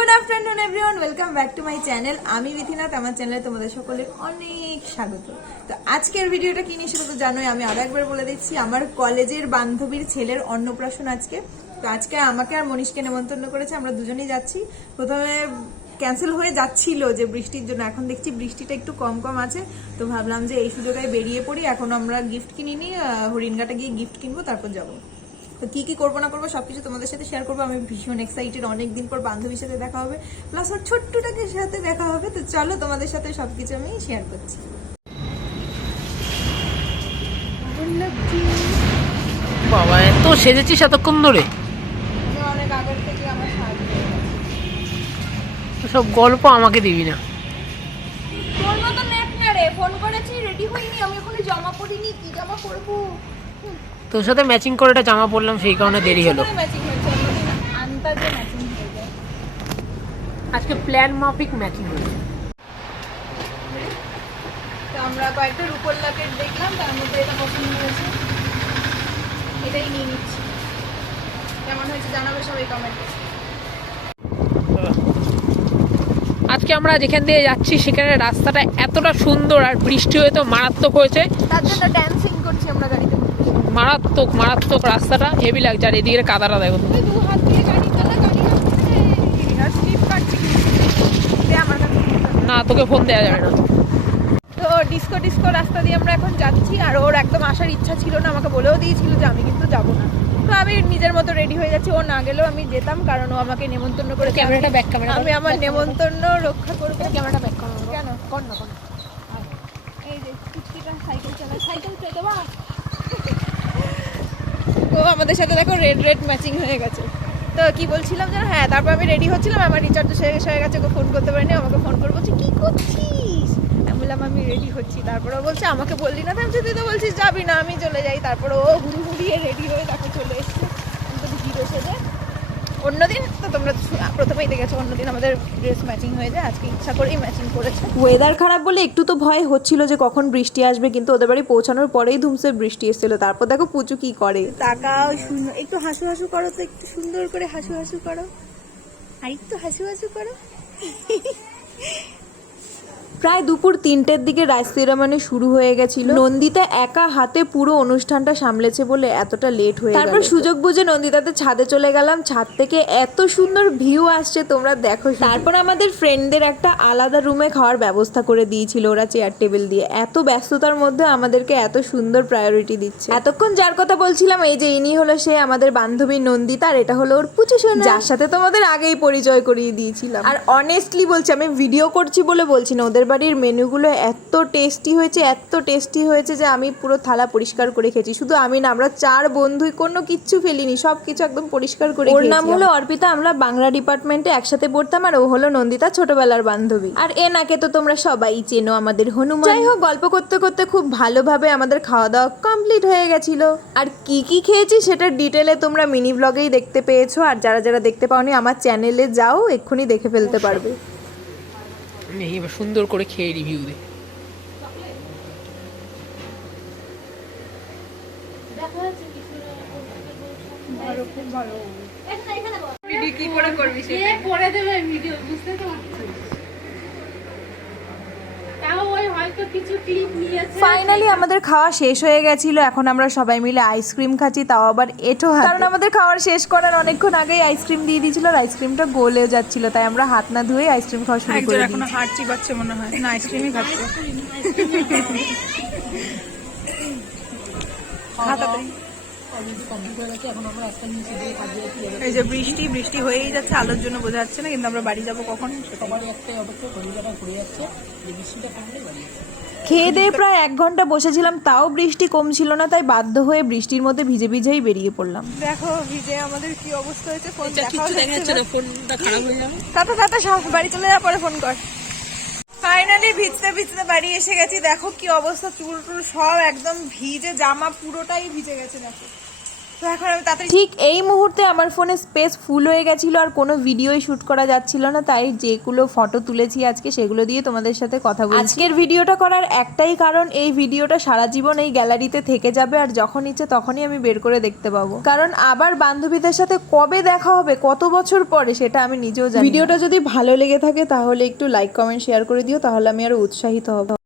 Good afternoon everyone welcome back to my channel আমি বিথিনাথ আমার চ্যানেলে তোমাদের সকলের অনেক স্বাগত। তো আজকের ভিডিওটা কি নিয়ে তো জানোই, আমি আরও একবার বলে দিচ্ছি। আমার কলেজের বান্ধবীর ছেলের অন্নপ্রাশন আজকে। তো আজকে আমাকে আর মনীষকে নেমন্তন্ন করেছে, আমরা দুজনেই যাচ্ছি। প্রথমে ক্যান্সেল হয়ে যাচ্ছিল যে বৃষ্টির জন্য, এখন দেখছি বৃষ্টিটা একটু কম কম আছে। তো ভাবলাম যে এই সুযোগে বেরিয়ে পড়ি, এখন আমরা গিফট কিনিনি হরিণঘাটা গিয়ে গিফট কিনবো, তারপর যাব। তো কি কি করব না করব সবকিছু তোমাদের সাথে শেয়ার করব। আমি ভীষণ এক্সাইটেড অনেকদিন পর বান্ধবীর সাথে দেখা হবে। প্লাস ওর ছোট্টটাকে সাথে দেখা হবে। তো চলো তোমাদের সাথে সবকিছু আমি শেয়ার করছি। বাবা এত সেজেছিস এতক্ষণ ধরে। আমি অনেক আগের থেকে আমার সাহায্য সব গল্প আমাকে দিবি না। ফোন করেছি রেডি হইনি। আমি এখনও জামা পরিনি কি জামা পরবো তোর সাথে ম্যাচিং করে একটা জামা পরলাম সেই কারণে দেরি হলো। আজকে প্ল্যান মাফিক ম্যাচিং হয়েছে তো আমরা কয়েকটা রূপর লাকেট দেখলাম তার মধ্যে এটা পছন্দ হয়েছে। এটাই নিয়ে নিচ্ছি। কেমন হয়েছে জানাবে সবাই কমেন্টে আজকে আমরা যেখান দিয়ে যাচ্ছি সেখানে রাস্তাটা এতটা সুন্দর আর বৃষ্টি হয়ে তো মারাত্মক হয়েছে। তার জন্য ড্যান্সিং করছি আমরা। মারাত্মক মারাত্মক রাস্তাটা হেভি লাগছে। আর এদিকে কাদাটা দেখো চালা না তোকে ফোন দেওয়া যাবে না। তো ডিস্কো ডিস্কো রাস্তা দিয়ে আমরা এখন যাচ্ছি আর ওর একদম আসার ইচ্ছা ছিল না আমাকে বলেও দিয়েছিল যে আমি কিন্তু যাব না। তো আমি নিজের মতো রেডি হয়ে যাচ্ছি ও না গেলেও আমি যেতাম কারণ ও আমাকে নেমন্তন্ন করে ক্যামেরাটা ব্যাক ক্যামেরা আমি আমার নেমন্তন্ন রক্ষা করব। ক্যামেরাটা ব্যাক করো কেন? কর না কর এই যে সাইকেল চালায়। সাইকেল পেতে বা ও আমাদের সাথে দেখো রেড রেড ম্যাচিং হয়ে গেছে। তো কি বলছিলাম যেন? হ্যাঁ তারপর আমি রেডি হচ্ছিলাম, আমার রিচার্জ শেষ হয়ে গেছে, ওকে ফোন করতে পারিনি, আমাকে ফোন করে বলছে, কী করছিস? আমি বললাম, আমি রেডি হচ্ছি। তারপর বলছে, আমাকে বললি না আমি তুই তো বলছিস যাবি না, আমি চলে যাই। তারপর ও ঘুরি ঘুরিয়ে রেডি হয়ে তাকে চলে এসছে। আমি তো হিরো সেজে অন্যদিন তো তোমরা প্রথমেই দেখে প্রথমেই দেখেছ অন্যদিন আমাদের ড্রেস ম্যাচিং হয়ে যায়। আজকে ইচ্ছা করেই ম্যাচিং করেছে। ওয়েদার খারাপ বলে একটু তো ভয় হচ্ছিল যে কখন বৃষ্টি আসবে কিন্তু ওদের বাড়ি পৌঁছানোর পরেই ধুমসে বৃষ্টি এসেছিল। তারপর দেখো পুচু কি করে। তাকাও সুন্দর একটু হাসু হাসু করো তো একটু সুন্দর করে হাসু হাসু করো। আর একটু হাসু হাসু করো। প্রায় দুপুর তিনটের দিকে রাইস সেরামনি শুরু হয়ে গেছিল। নন্দিতা একা হাতে পুরো অনুষ্ঠানটা সামলেছে বলে এতটা লেট হয়ে তারপর সুযোগ বুঝে নন্দিতাতে ছাদে চলে গেলাম। ছাদ থেকে এত সুন্দর ভিউ আসছে তোমরা দেখো তারপর আমাদের ফ্রেন্ডদের একটা আলাদা রুমে খাওয়ার ব্যবস্থা করে দিয়েছিল ওরা চেয়ার টেবিল দিয়ে। এত ব্যস্ততার মধ্যে আমাদেরকে এত সুন্দর প্রায়োরিটি দিচ্ছে। এতক্ষণ যার কথা বলছিলাম এই যে ইনি হলো সে আমাদের বান্ধবী নন্দিতা আর এটা হলো ওর পুচু সোনা। যার সাথে তোমাদের আগেই পরিচয় করিয়ে দিয়েছিলাম। আর অনেস্টলি বলছি আমি ভিডিও করছি বলে বলছি না ওদের বাড়ির মেনুগুলো এত টেস্টি হয়েছে এত টেস্টি হয়েছে যে আমি পুরো থালা পরিষ্কার করে খেয়েছি। শুধু আমি না আমরা চার বন্ধুই কোনো কিচ্ছু ফেলিনি সব কিছু একদম পরিষ্কার করে ওর নাম হলো অর্পিতা আমরা বাংলা ডিপার্টমেন্টে একসাথে পড়তাম আর ও হলো নন্দিতা ছোটবেলার বান্ধবী। আর এনাকে তো তোমরা সবাই চেনো আমাদের হনুমান। যাই হোক গল্প করতে করতে খুব ভালোভাবে আমাদের খাওয়া দাওয়া কমপ্লিট হয়ে গেছিল। আর কি কি খেয়েছি সেটা ডিটেলে তোমরা মিনি ব্লগেই দেখতে পেয়েছ আর যারা যারা দেখতে পাওনি আমার চ্যানেলে যাও এক্ষুনি দেখে ফেলতে পারবে। এবার সুন্দর করে খেয়ে রিভিউ দে। কি করে করবি সে পরে দেবে ভিডিও বুঝতে তো পারছি ফাইনালি আমাদের খাওয়া শেষ হয়ে গেছিল। এখন আমরা সবাই মিলে আইসক্রিম খাচ্ছি তাও আবার এটো হাত। কারণ আমাদের খাওয়ার শেষ করার অনেকক্ষণ আগেই আইসক্রিম দিয়ে দিয়েছিল আর আইসক্রিমটা গলে যাচ্ছিল। তাই আমরা হাত না ধুয়ে আইসক্রিম খাওয়া শুরু করে এখনও দিয়েছি। হাড় চিবাচ্ছে মনে হয়। না আইসক্রিমই খাচ্ছে। এই যে বৃষ্টি বৃষ্টি হয়েই যাচ্ছে আলোর জন্য বোঝা যাচ্ছে না কিন্তু আমরা বাড়ি যাব কখন? খেয়ে দিয়ে প্রায় এক ঘণ্টা বসেছিলাম তাও বৃষ্টি কম ছিল না তাই বাধ্য হয়ে বৃষ্টির মধ্যে ভিজে ভিজেই বেরিয়ে পড়লাম। দেখো ভিজে আমাদের কি অবস্থা হয়েছে ফোন দেখা যাচ্ছে না ফোনটা খারাপ হয়ে যাবে? তাতা তাতা বাড়ি চলে যাওয়ার পরে ফোন কর। ফাইনালি ভিজতে ভিজতে বাড়ি এসে গেছি। দেখো কি অবস্থা, চুল টুল সব একদম ভিজে, জামা পুরোটাই ভিজে গেছে, দেখো। ঠিক এই মুহূর্তে আমার ফোনে স্পেস ফুল হয়ে গেছিল আর কোনো ভিডিওই শ্যুট করা যাচ্ছিল না তাই যেগুলো ফটো তুলেছি আজকে সেগুলো দিয়ে তোমাদের সাথে কথা বলছি। আজকের ভিডিওটা করার একটাই কারণ এই ভিডিওটা সারা জীবন এই গ্যালারিতে থেকে যাবে আর যখন ইচ্ছে তখনই আমি বের করে দেখতে পাবো। কারণ আবার বান্ধবীদের সাথে কবে দেখা হবে কত বছর পরে সেটা আমি নিজেও জানি ভিডিওটা যদি ভালো লেগে থাকে তাহলে একটু লাইক কমেন্ট শেয়ার করে দিও তাহলে আমি আরও উৎসাহিত হব।